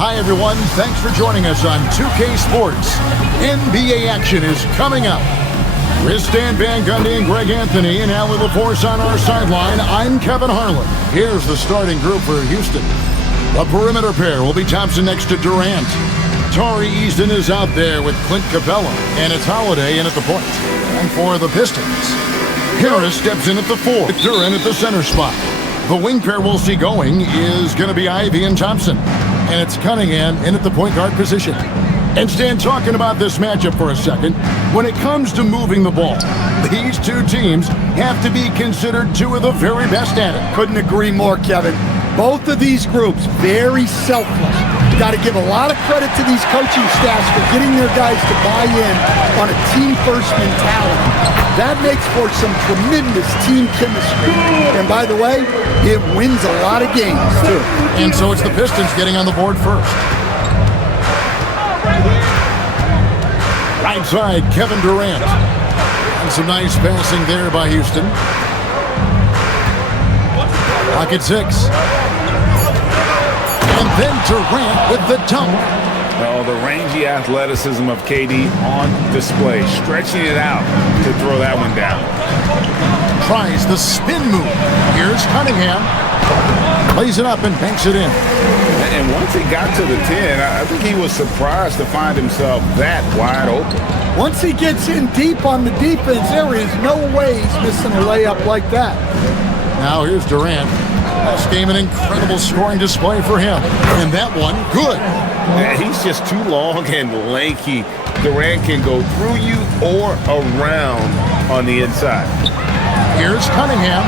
Hi, everyone. Thanks for joining us on 2K Sports. NBA action is coming up. With Stan Van Gundy and Greg Anthony and Allie LaForce on our sideline, I'm Kevin Harlan. Here's the starting group for Houston. The perimeter pair will be Thompson next to Durant. Tari Eason is out there with Clint Capella, and it's Holiday in at the point. And for the Pistons, Harris steps in at the 4, Durant at the center spot. The wing pair we'll see going is going to be Ivy and Thompson. And it's Cunningham in at the point guard position. And Stan, talking about this matchup for a second, when it comes to moving the ball, these two teams have to be considered two of the very best at it. Couldn't agree more, Kevin. Both of these groups, very selfless. Got to give a lot of credit to these coaching staffs for getting their guys to buy in on a team-first mentality. That makes for some tremendous team chemistry. And by the way, it wins a lot of games, too. And so it's the Pistons getting on the board first. Right side, Kevin Durant. And some nice passing there by Houston. Pocket 6. And then Durant with the dunk. Oh, the rangy athleticism of KD on display, stretching it out to throw that one down. Tries the spin move. Here's Cunningham. Plays it up and banks it in. And once he got to the 10, I think he was surprised to find himself that wide open. Once he gets in deep on the defense, there is no way he's missing a layup like that. Now here's Durant. This game an incredible scoring display for him. And that one, good. Yeah, he's just too long and lanky. Durant can go through you or around on the inside. Here's Cunningham,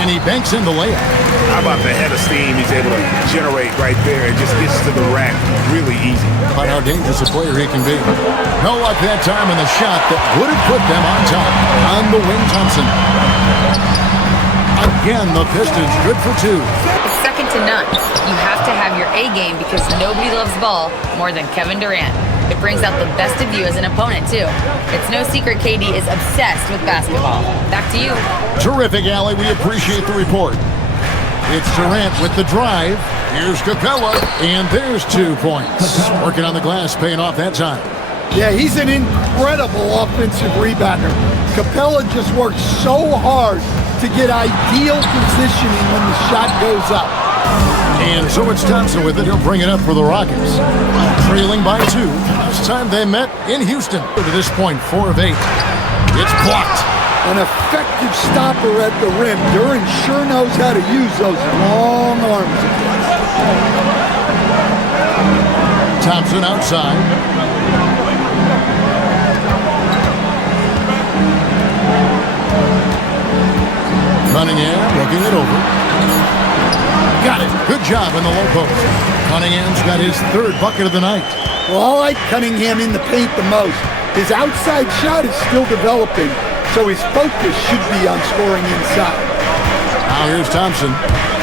and he banks in the layup. How about the head of steam he's able to generate right there and just gets to the rack really easy. About how dangerous a player he can be. No luck that time in the shot that would have put them on top. On the wing, Thompson. Again, the Pistons good for 2. It's second to none. You have to have your A game because nobody loves ball more than Kevin Durant. It brings out the best of you as an opponent, too. It's no secret KD is obsessed with basketball. Back to you. Terrific, Allie. We appreciate the report. It's Durant with the drive. Here's Capella, and there's 2 points. Working on the glass, paying off that time. Yeah, he's an incredible offensive rebounder. Capella just works so hard to get ideal positioning when the shot goes up. And so it's Thompson with it. He'll bring it up for the Rockets. Trailing by 2. Last time they met in Houston. To this point, 4 of 8. It's blocked. An effective stopper at the rim. Durant sure knows how to use those long arms. Thompson outside. Cunningham looking it over. Got it. Good job in the low post. Cunningham's got his 3rd bucket of the night. Well, I like Cunningham in the paint the most. His outside shot is still developing, so his focus should be on scoring inside. Now here's Thompson.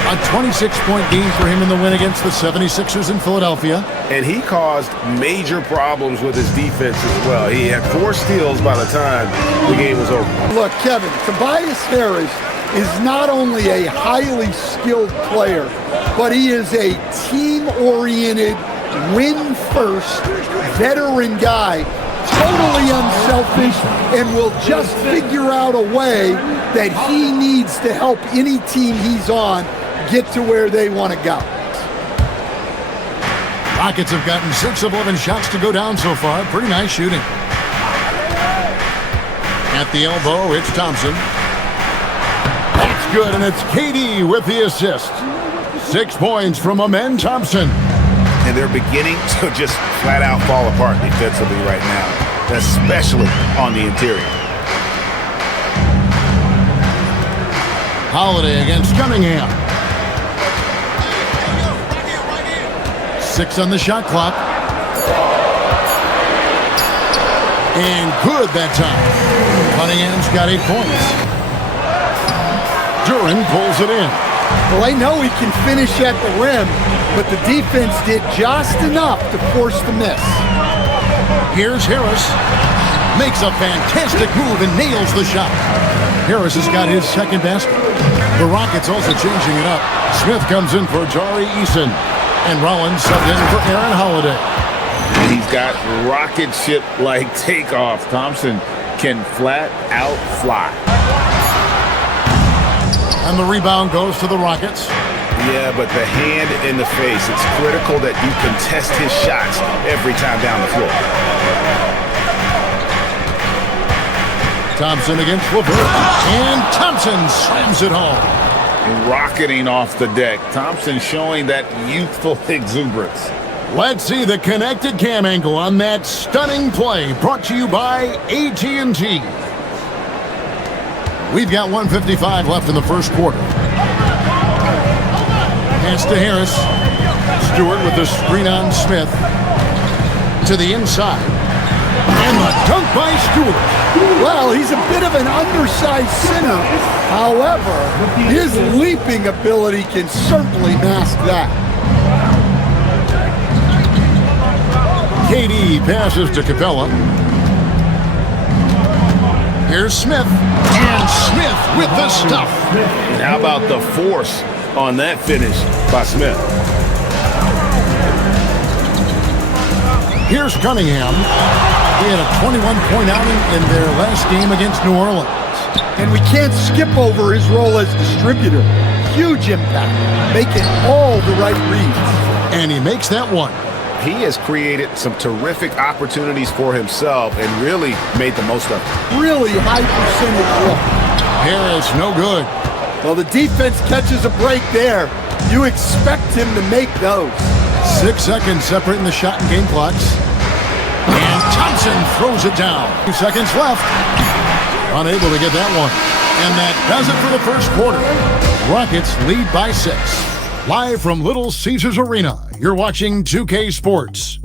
A 26-point game for him in the win against the 76ers in Philadelphia. And he caused major problems with his defense as well. He had 4 steals by the time the game was over. Look, Kevin, Tobias Harris is not only a highly skilled player, but he is a team-oriented, win-first, veteran guy, totally unselfish, and will just figure out a way that he needs to help any team he's on get to where they want to go. Rockets have gotten 6 of 11 shots to go down so far. Pretty nice shooting. At the elbow, it's Thompson. That's good, and it's KD with the assist. 6 points from Amen Thompson. And they're beginning to just flat out fall apart defensively right now, especially on the interior. Holiday against Cunningham. 6 on the shot clock. And good that time. Cunningham's got 8 points. Durant pulls it in. Well, I know he can finish at the rim, but the defense did just enough to force the miss. Here's Harris. Makes a fantastic move and nails the shot. Harris has got his 2nd basket. The Rockets also changing it up. Smith comes in for Tari Eason. And Rollins subbed in for Aaron Holiday. And he's got rocket ship-like takeoff. Thompson can flat out fly. And the rebound goes to the Rockets. Yeah, but the hand in the face, it's critical that you contest his shots every time down the floor. Thompson against LeVert. And Thompson slams it home. Rocketing off the deck. Thompson showing that youthful exuberance. Let's see the connected cam angle on that stunning play, brought to you by AT&T. We've got 1:55 left in the first quarter. Pass to Harris. Stewart with the screen on Smith. To the inside. And the dunk by Stewart. Well, he's a bit of an undersized center. However, his leaping ability can certainly mask that. KD passes to Capella. Here's Smith. And Smith with the stuff. And how about the force on that finish by Smith? Here's Cunningham. He had a 21-point outing in their last game against New Orleans. And we can't skip over his role as distributor. Huge impact, making all the right reads. And he makes that one. He has created some terrific opportunities for himself and really made the most of it. Really high percentage look. Harris, no good. Well, the defense catches a break there. You expect him to make those. 6 seconds separating the shot and game clocks. And Thompson throws it down. 2 seconds left. Unable to get that one. And that does it for the first quarter. Rockets lead by 6. Live from Little Caesars Arena, you're watching 2K Sports.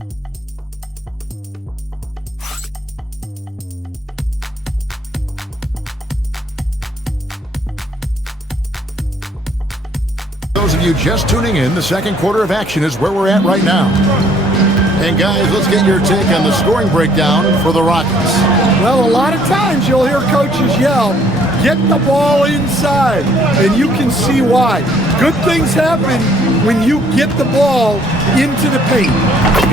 Those of you just tuning in, the second quarter of action is where we're at right now. And guys, let's get your take on the scoring breakdown for the Rockets. Well, a lot of times you'll hear coaches yell, get the ball inside, and you can see why. Good things happen when you get the ball into the paint.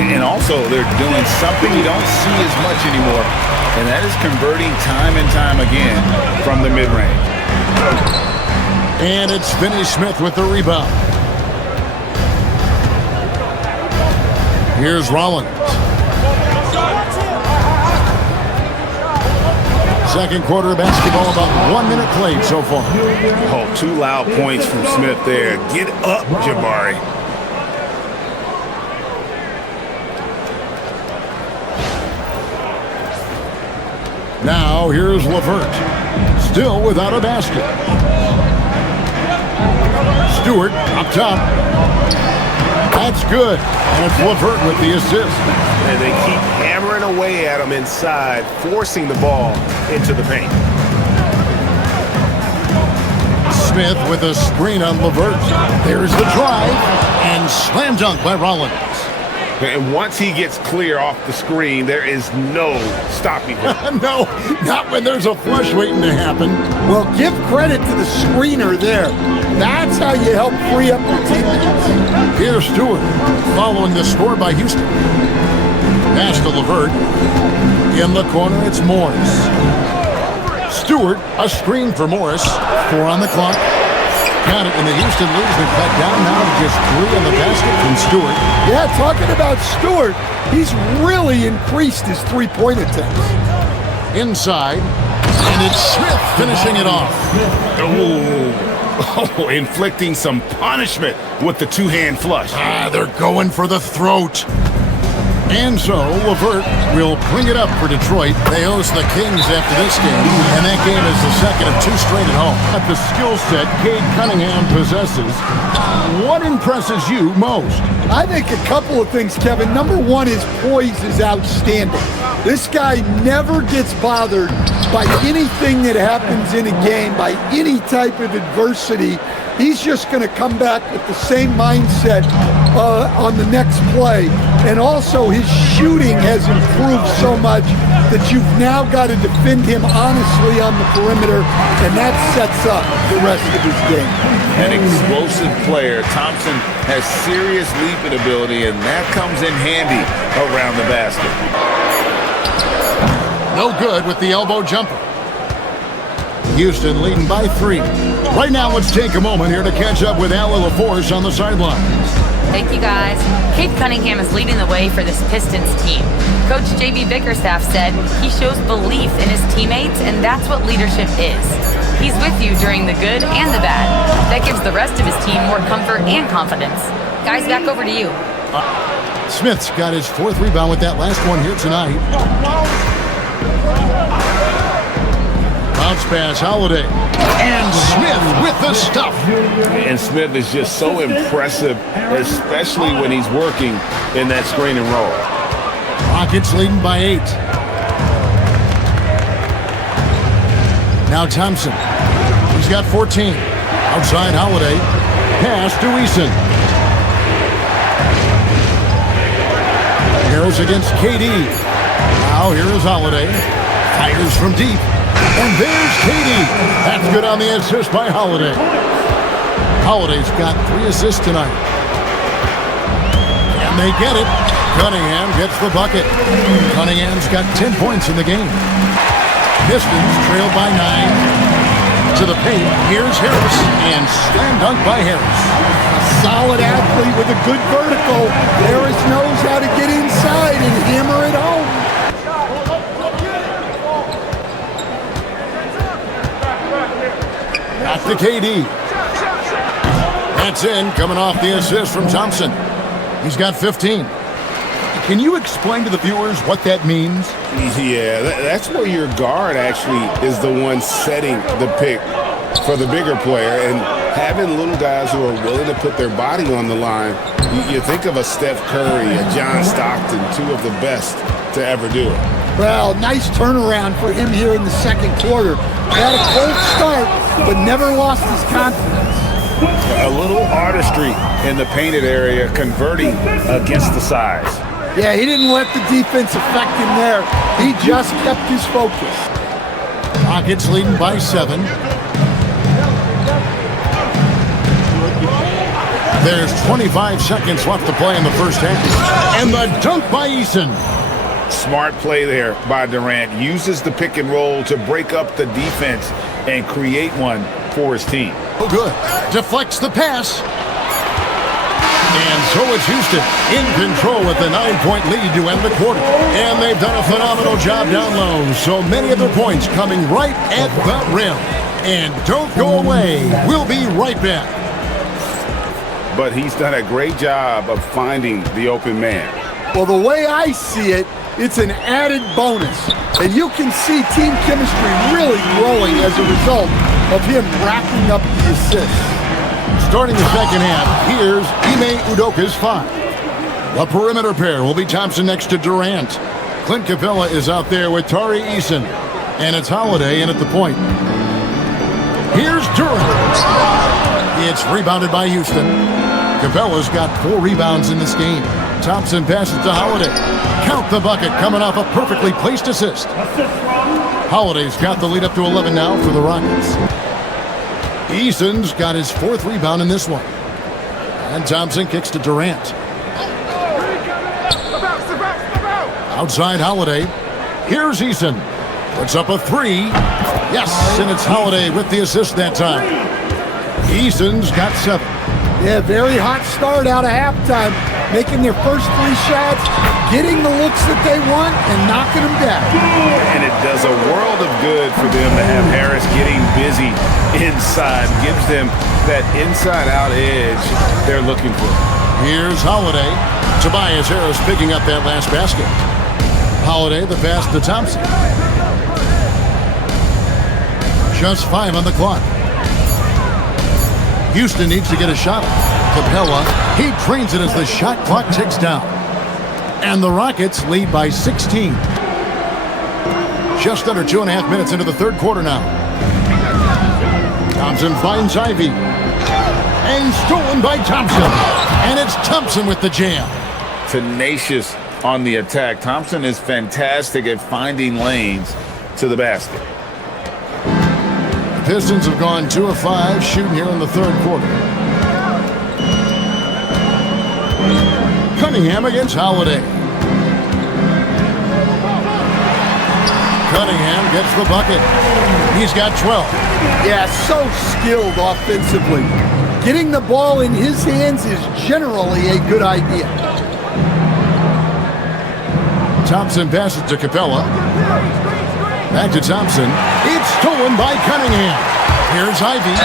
And also, they're doing something you don't see as much anymore, and that is converting time and time again from the mid-range. And it's Finney-Smith with the rebound. Here's Rollins. Second quarter of basketball, about 1 minute played so far. Oh, 2 loud points from Smith there. Get up, Jabari. Now here's LeVert. Still without a basket. Stewart up top. That's good. And it's LeVert with the assist. And they keep hammering away at him inside, forcing the ball into the paint. Smith with a screen on LeVert. There's the drive. And slam dunk by Rollins. And once he gets clear off the screen, there is no stopping him. No, not when there's a flush waiting to happen. Well, give credit to the screener there. That's how you help free up your teammates. Here's Stewart following the score by Houston. Pass to LeVert. In the corner, it's Morris. Stewart, a screen for Morris. 4 on the clock. Got it, and the Houston leads have cut down now to just 3 on the basket from Stewart. Yeah, talking about Stewart, he's really increased his three-point attempts. Inside, and it's Smith finishing it off. Oh, inflicting some punishment with the 2-hand flush. They're going for the throat. And so, LeVert will bring it up for Detroit. They host the Kings after this game, and that game is the second of 2 straight at home. At the skill set Cade Cunningham possesses, what impresses you most? I think a couple of things, Kevin. Number one, his poise is outstanding. This guy never gets bothered by anything that happens in a game, by any type of adversity. He's just going to come back with the same mindset on the next play. And also his shooting has improved so much that you've now got to defend him honestly on the perimeter, and that sets up the rest of his game. An explosive player. Thompson has serious leaping ability, and that comes in handy around the basket. No good with the elbow jumper. Houston leading by 3. Right now, let's take a moment here to catch up with Allie LaForce on the sidelines. Thank you, guys. Cade Cunningham is leading the way for this Pistons team. Coach J.B. Bickerstaff said he shows belief in his teammates, and that's what leadership is. He's with you during the good and the bad. That gives the rest of his team more comfort and confidence. Guys, back over to you. Smith's got his 4th rebound with that last one here tonight. Bounce pass, Holiday. And Smith with the stuff. And Smith is just so impressive, especially when he's working in that screen and roll. Rockets leading by 8. Now Thompson. He's got 14. Outside Holiday. Pass to Eason. Arrows against KD. Now here is Holiday. Fires from deep. And there's KD. That's good on the assist by Holiday. Holiday's got 3 assists tonight. And they get it. Cunningham gets the bucket. Cunningham's got 10 points in the game. Pistons trail by 9. To the paint. Here's Harris. And slam dunk by Harris. A solid athlete with a good vertical. Harris knows how to get inside and hammer it home. Back to KD. That's in, coming off the assist from Thompson. He's got 15. Can you explain to the viewers what that means? Yeah, that's where your guard actually is the one setting the pick for the bigger player, and having little guys who are willing to put their body on the line. You think of a Steph Curry, a John Stockton, 2 of the best to ever do it. Well, nice turnaround for him here in the second quarter. Had a cold start, but never lost his confidence. A little artistry in the painted area, converting against the size. Yeah, he didn't let the defense affect him there. He just kept his focus. Rockets leading by 7. There's 25 seconds left to play in the first half. And the dunk by Eason. Smart play there by Durant. Uses the pick and roll to break up the defense and create one for his team. Oh, good. Deflects the pass. And so it's Houston in control with the 9-point lead to end the quarter. And they've done a phenomenal job down low. So many of their points coming right at the rim. And don't go away. We'll be right back. But he's done a great job of finding the open man. Well, the way I see it, it's an added bonus. And you can see team chemistry really growing as a result of him racking up the assists. Starting the second half, here's Ime Udoka's 5. The perimeter pair will be Thompson next to Durant. Clint Capella is out there with Tari Eason. And it's Holiday in at the point. Here's Durant. It's rebounded by Houston. Capella's got 4 rebounds in this game. Thompson passes to Holiday. Count the bucket coming off a perfectly placed assist. Holiday's got the lead up to 11 now for the Rockets. Eason's got his 4th rebound in this one. And Thompson kicks to Durant. Outside Holiday. Here's Eason. Puts up a 3. Yes, and it's Holiday with the assist that time. Eason's got 7. Yeah, very hot start out of halftime. Making their first 3 shots, getting the looks that they want, and knocking them down. And it does a world of good for them to have Harris getting busy inside. Gives them that inside-out edge they're looking for. Here's Holiday. Tobias Harris picking up that last basket. Holiday, the pass to Thompson. Just 5 on the clock. Houston needs to get a shot. Capella, he trains it as the shot clock ticks down. And the Rockets lead by 16. Just under 2.5 minutes into the third quarter now. Thompson finds Ivy. And stolen by Thompson. And it's Thompson with the jam. Tenacious on the attack. Thompson is fantastic at finding lanes to the basket. The Pistons have gone 2 of 5 shooting here in the third quarter. Cunningham against Holiday. Cunningham gets the bucket. He's got 12. Yeah, so skilled offensively. Getting the ball in his hands is generally a good idea. Thompson passes to Capella. Back to Thompson. It's stolen by Cunningham. Here's Ivy.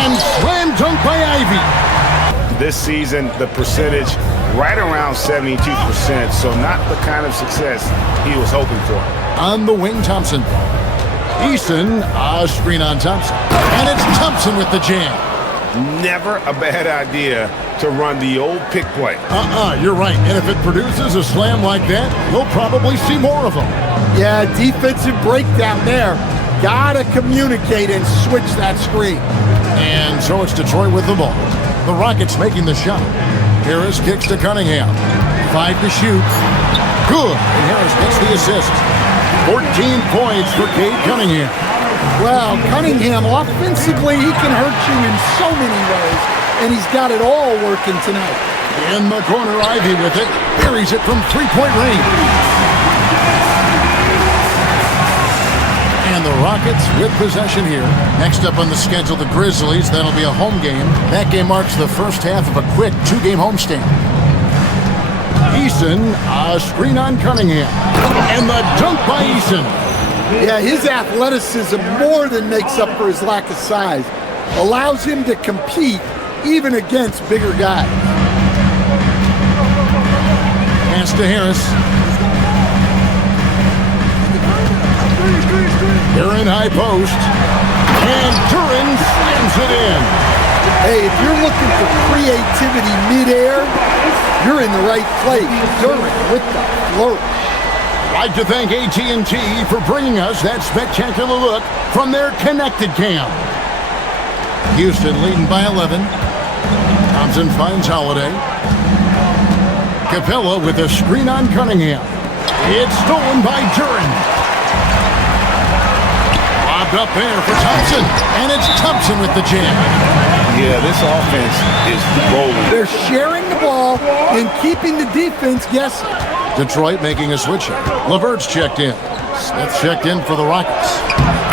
And slam dunk by Ivy. This season, the percentage right around 72%, so not the kind of success he was hoping for. On the wing, Thompson. Eason, a screen on Thompson. And it's Thompson with the jam. Never a bad idea to run the old pick play. You're right. And if it produces a slam like that, we'll probably see more of them. Yeah, defensive breakdown there. Gotta communicate and switch that screen. And so it's Detroit with the ball. The Rockets making the shot. Harris kicks to Cunningham. 5 to shoot. Good. And Harris gets the assist. 14 points for Cade Cunningham. Well, Cunningham, offensively, he can hurt you in so many ways, and he's got it all working tonight. In the corner, Ivy with it. Buries it from three-point range. And the Rockets with possession here. Next up on the schedule, the Grizzlies. That'll be a home game. That game marks the first half of a quick 2-game homestand. Eason, a screen on Cunningham. And the dunk by Eason. Yeah, his athleticism more than makes up for his lack of size. Allows him to compete even against bigger guys. Pass to Harris. They're in high post. And Duran slams it in. Hey, if you're looking for creativity midair, you're in the right place. Duran with the flourish. I'd like to thank AT&T for bringing us that spectacular look from their connected cam. Houston leading by 11. Thompson finds Holiday. Capella with a screen on Cunningham. It's stolen by Duran. Lobbed up there for Thompson. And it's Thompson with the jam. Yeah, this offense is rolling. They're sharing the ball and keeping the defense guessing. Detroit making a switch here. LeVert's checked in. Smith checked in for the Rockets.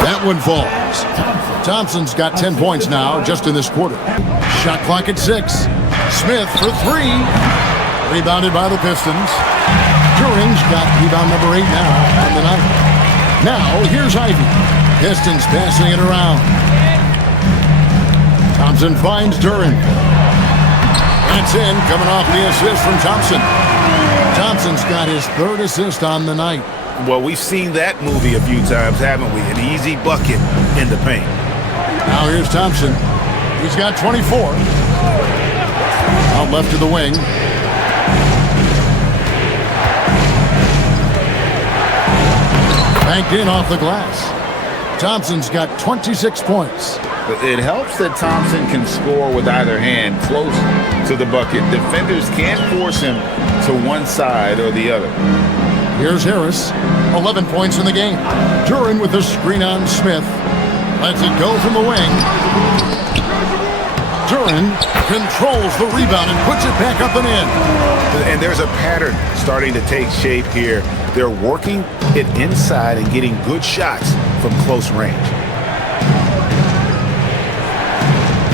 That one falls. Thompson's got 10 points now just in this quarter. Shot clock at 6. Smith for 3. Rebounded by the Pistons. Duran's got rebound number 8 now on the night. Now here's Ivy. Pistons passing it around. Thompson finds Duran. That's in, coming off the assist from Thompson. Thompson's got his 3rd assist on the night. Well, we've seen that movie a few times, haven't we? An easy bucket in the paint. Now here's Thompson. He's got 24. Out left to the wing. Banked in off the glass. Thompson's got 26 points. It helps that Thompson can score with either hand close to the bucket. Defenders can't force him to one side or the other. Here's Harris. 11 points in the game. Duran with a screen on Smith. Lets it go from the wing. Duran controls the rebound and puts it back up and in. And there's a pattern starting to take shape here. They're working it inside and getting good shots from close range.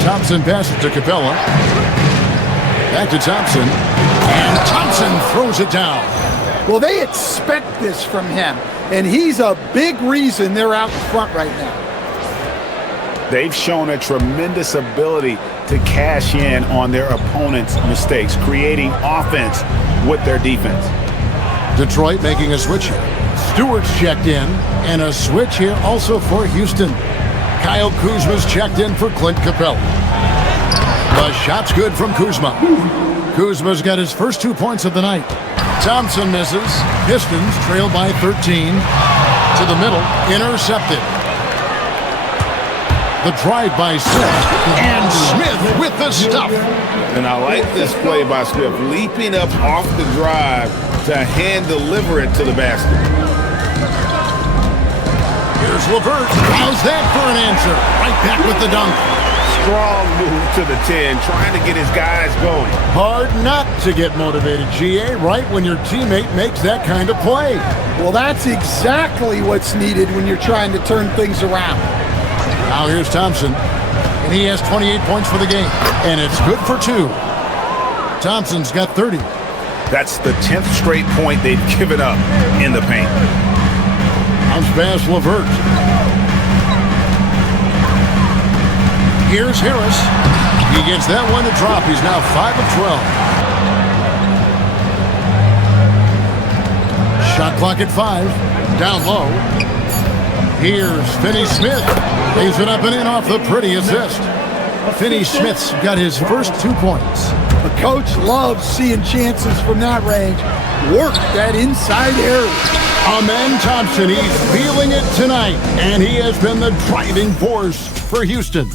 Thompson passes to Capella. Back to Thompson. And Thompson throws it down. Well, they expect this from him, and he's a big reason they're out in front right now. They've shown a tremendous ability to cash in on their opponent's mistakes, creating offense with their defense. Detroit making a switch here. Stewart's checked in, and a switch here also for Houston. Kyle Kuzma's checked in for Clint Capella. The shot's good from Kuzma. Kuzma's got his first 2 points of the night. Thompson misses. Pistons trail by 13. To the middle, intercepted. The drive by Smith. And Smith with the stuff. And I like this play by Smith, leaping up off the drive to hand deliver it to the basket. Here's LeVert. How's that for an answer? Right back with the dunk. Strong move to the 10, trying to get his guys going. Hard not to get motivated, GA, right when your teammate makes that kind of play. Well, that's exactly what's needed when you're trying to turn things around. Now here's Thompson, and he has 28 points for the game, and it's good for 2. Thompson's got 30. That's the 10th straight point they've given up in the paint. Bounce pass LeVert. Here's Harris. He gets that one to drop. He's now 5 of 12. Shot clock at 5. Down low. Here's Finney-Smith. Lays it up and in off the pretty assist. Finney-Smith's got his first 2 points. The coach loves seeing chances from that range. Work that inside area. Amen Thompson, he's feeling it tonight, and he has been the driving force for Houston.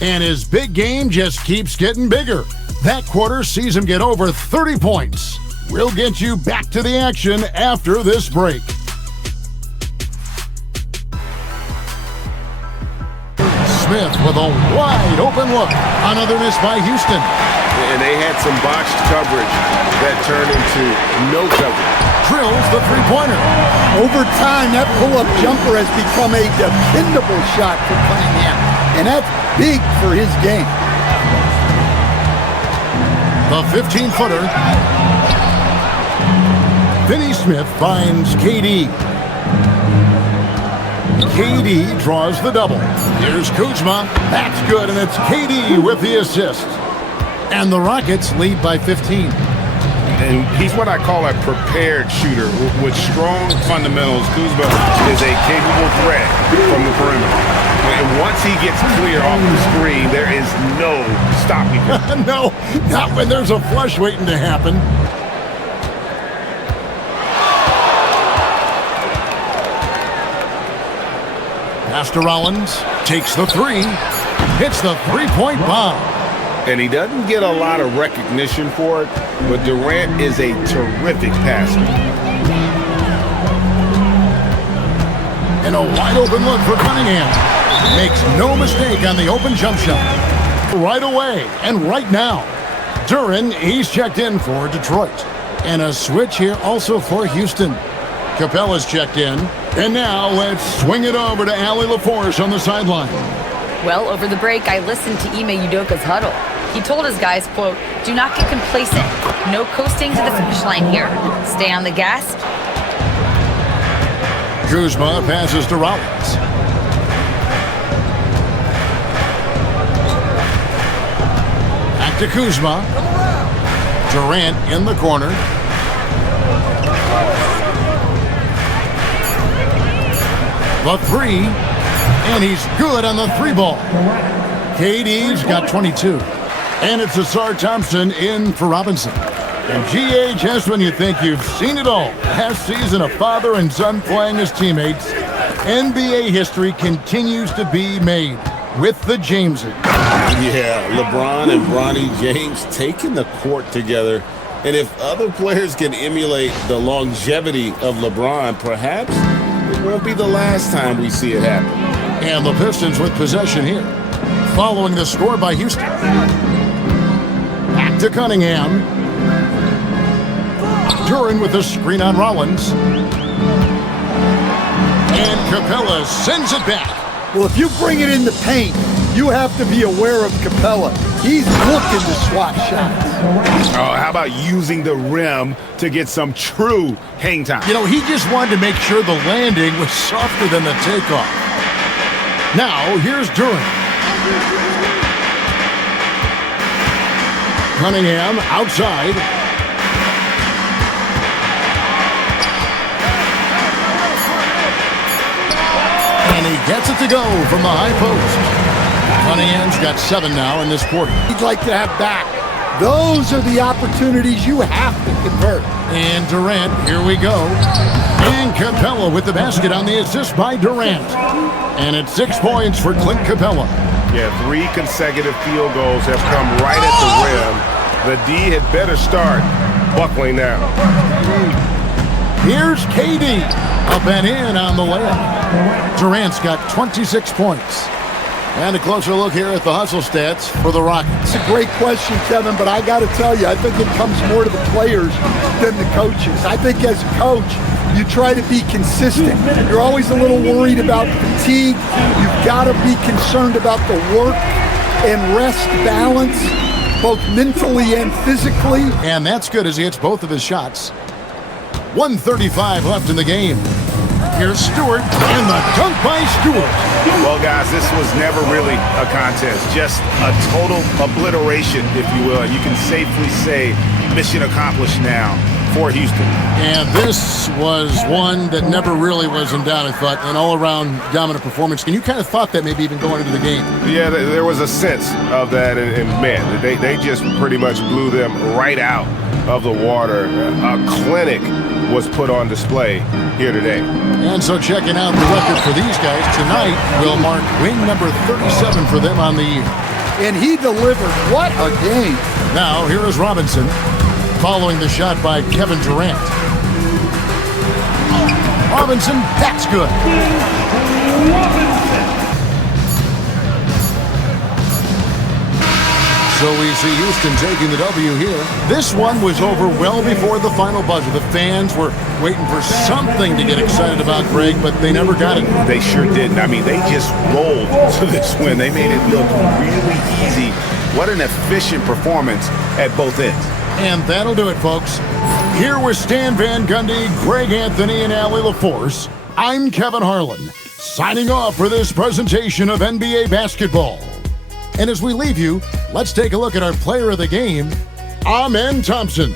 And his big game just keeps getting bigger. That quarter sees him get over 30 points. We'll get you back to the action after this break. Smith with a wide open look. Another miss by Houston. And they had some botched coverage that turned into no coverage. Drills the three-pointer. Over time, that pull-up jumper has become a dependable shot for Cunningham, and that's big for his game. The 15-footer. Finney-Smith finds KD. KD draws the double. Here's Kuzma. That's good, and it's KD with the assist. And the Rockets lead by 15. And he's what I call a prepared shooter with strong fundamentals. Kuzma is a capable threat from the perimeter. And once he gets clear off the screen, there is no stopping him. No, not when there's a flush waiting to happen. Pass to Rollins, takes the 3, hits the three-point bomb. And he doesn't get a lot of recognition for it, but Durant is a terrific passer. And a wide open look for Cunningham. Makes no mistake on the open jump shot. Right away and right now. Duran, he's checked in for Detroit. And a switch here also for Houston. Capella's checked in. And now let's swing it over to Allie LaForce on the sideline. Well, over the break, I listened to Ime Udoka's huddle. He told his guys, quote, "Do not get complacent. No coasting to the finish line here. Stay on the gas." Kuzma passes to Rollins. Back to Kuzma. Durant in the corner. The 3, and he's good on the 3 ball. KD's got 22. And it's Asar Thompson in for Robinson. And GA, just when you think you've seen it all, last season a father and son playing as teammates, NBA history continues to be made with the Jameses. Yeah, LeBron and Bronny James taking the court together. And if other players can emulate the longevity of LeBron, perhaps it won't be the last time we see it happen. And the Pistons with possession here, following the score by Houston. Back to Cunningham. Duran with the screen on Rollins. And Capella sends it back. Well, if you bring it in the paint, you have to be aware of Capella. He's looking to swat shots. Oh, how about using the rim to get some true hang time? You know, he just wanted to make sure the landing was softer than the takeoff. Now, here's Duran. Cunningham outside. And he gets it to go from the high post. Cunningham's got 7 now in this quarter. He'd like to have back. Those are the opportunities you have to convert. And Durant, here we go. And Capella with the basket on the assist by Durant. And it's 6 points for Clint Capella. Yeah, 3 consecutive field goals have come right at the rim. The D had better start buckling now. Here's KD. Up and in on the layup. Durant's got 26 points. And a closer look here at the hustle stats for the Rockets. It's a great question, Kevin, but I got to tell you, I think it comes more to the players than the coaches. I think as a coach, you try to be consistent. You're always a little worried about fatigue. You've got to be concerned about the work and rest balance, both mentally and physically. And that's good as he hits both of his shots. 1:35 left in the game. Here's Stewart, and the dunk by Stewart. Well, guys, this was never really a contest, just a total obliteration, if you will. You can safely say mission accomplished now for Houston. And this was one that never really was in doubt, I thought, an all-around dominant performance. And you kind of thought that maybe even going into the game. Yeah, there was a sense of that, and man, they just pretty much blew them right out of the water. A clinic was put on display here today. And so checking out the record for these guys, tonight will mark win number 37 for them on the year. And he delivered. What a game. Now, here is Robinson, following the shot by Kevin Durant. Robinson, that's good. So we see Houston taking the W here. This one was over well before the final buzzer. The fans were waiting for something to get excited about, Greg, but they never got it. They sure didn't. I mean, they just rolled to this win. They made it look really easy. What an efficient performance at both ends. And that'll do it, folks. Here with Stan Van Gundy, Greg Anthony, and Allie LaForce, I'm Kevin Harlan, signing off for this presentation of NBA basketball. And as we leave you, let's take a look at our player of the game, Amen Thompson.